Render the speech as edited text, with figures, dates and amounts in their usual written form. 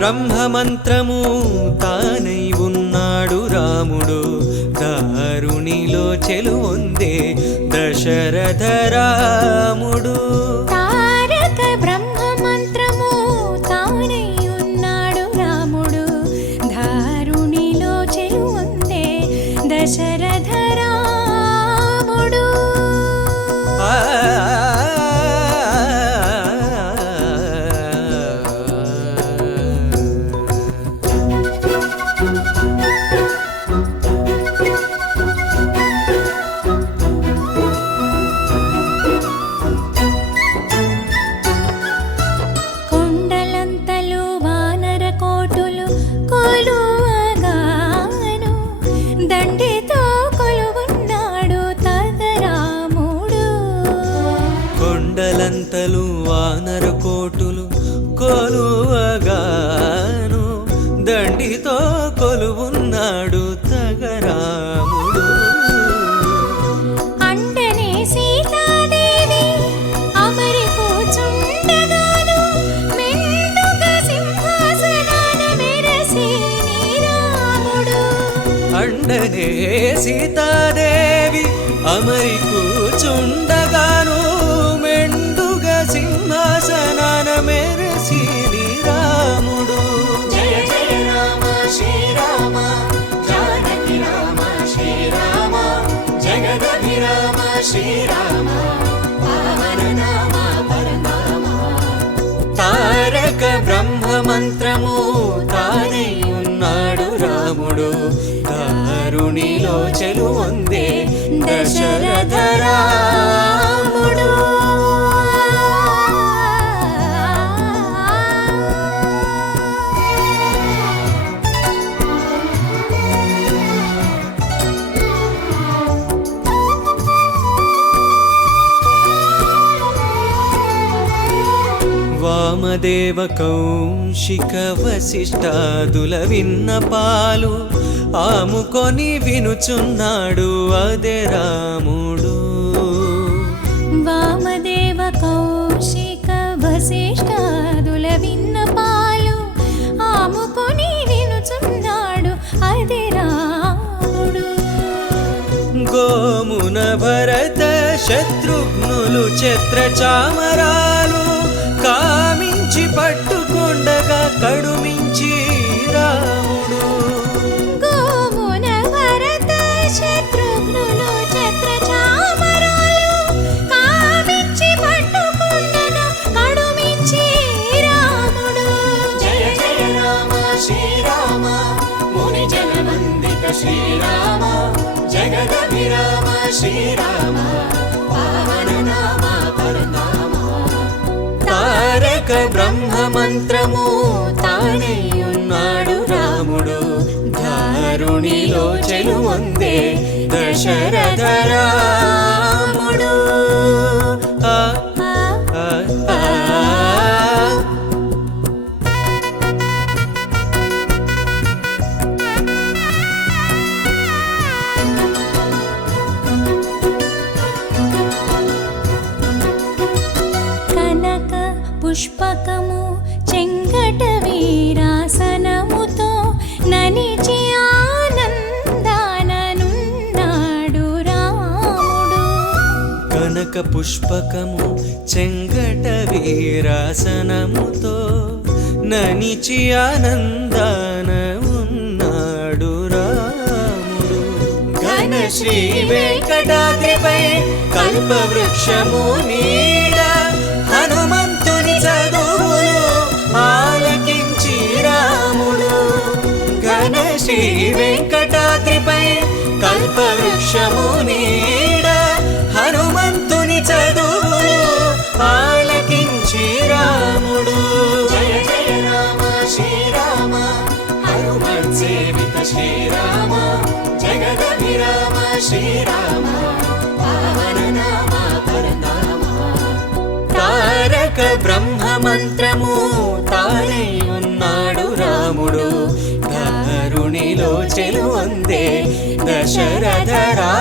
బ్రహ్మమంత్రము తానై ఉన్నాడు రాముడు దారుణిలో చెలువొందే దశరథ రాముడు. తారక బ్రహ్మమంత్రము తానై ఉన్నాడు రాముడు దారుణిలో చెలువొందే దశరథ రాముడు. కొండలంతలు వానర కోటులు కొలువగాను దండితో కొలువున్నాడు తగరాముడు. కొండలంతలు వానర కోటులు కొలువగాను దండితో కొలువున్నాడు తగరాముడు. అంటనే సీతాదేవి అమరి కూచుండగాను మెండుగా సింహాసనాన మెరసి రాముడు. అండనే సీతాదేవి అమరి కూచుండగాను మెండుగా సింహాసనాన మెరసి రాముడు. జయ జయ రామ శ్రీరామ జానకి రామ శ్రీరామ జగదభిరామ శ్రీరామ పావన నామ పరనామ. తారక బ్రహ్మమంత్రము తానై ఉన్నాడు రాముడు దారుణిలో చెలువొందే దశరథ రాముడు. వామదేవ కౌశిక వశిష్ఠాదుల విన్నపాలు ఆముకొని వినుచున్నాడు అదే రాముడు. వామదేవ కౌశిక వశిష్ఠాదుల విన్నపాలు ఆముకొని వినుచున్నాడు అదే రాముడు. గోమున భరత శత్రుఘ్నులు ఛత్ర చామరాలు కామించి పట్టుకొండగా కడుమించి రాముడు. గోమున భరత శత్రుఘ్నులు ఛత్ర చామరాలు కామించి పట్టుకొండగా కడుమించి రాముడు. జయ జయ రామ శ్రీరామ ముని జనవందిత శ్రీరామ జగదభిరామ శ్రీరామ పావన నామ పరనామ. తారక బ్రహ్మమంత్రము తానై ఉన్నాడు రాముడు దారుణిలో చెలువొందే దశరథ రాముడు. ఆ ఆ ఆ కనక పుష్పకము చెంగట వీరాసనముతో ననిచి ఆనందాననున్నాడు రాముడు. కనక పుష్పకము చెంగట వీరాసనముతో ననిచి ఆనందాన ఉన్నాడు రాముడు. ఘన శ్రీ వెంకటాద్రిపై కల్పవృక్షము నీడ హనుమంతుని చదువులు ఆలకించి రాముడు. ఘన శ్రీ వెంకటాద్రిపై కల్పవృక్షము నీడ హనుమంతుని చదువులు ఆలకించి రాముడు. జయ జయ రామ శ్రీరామ హనుమత్ సేవిత శ్రీరామ జగదభిరామ శ్రీరామ పావన నామ పరనామ. తారక బ్రహ్మమంత్రము తానై ఉన్నాడు రాముడు దారుణిలో చెలువొందే దశరథ రాముడు.